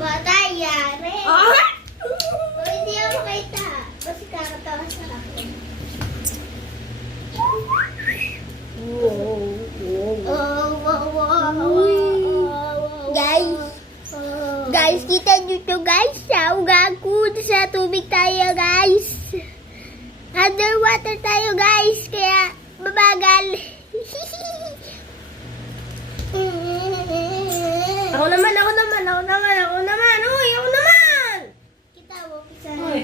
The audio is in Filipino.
Batay, yari. Ah! O, hindi ako makita. Kasi kakatawa sa akin. Guys, guys, kita nyo to guys. Gago sa tubig tayo guys. Underwater tayo guys. Kaya mabagal. Ako naman. Uy, ako naman! Kita mo, kita. Uy.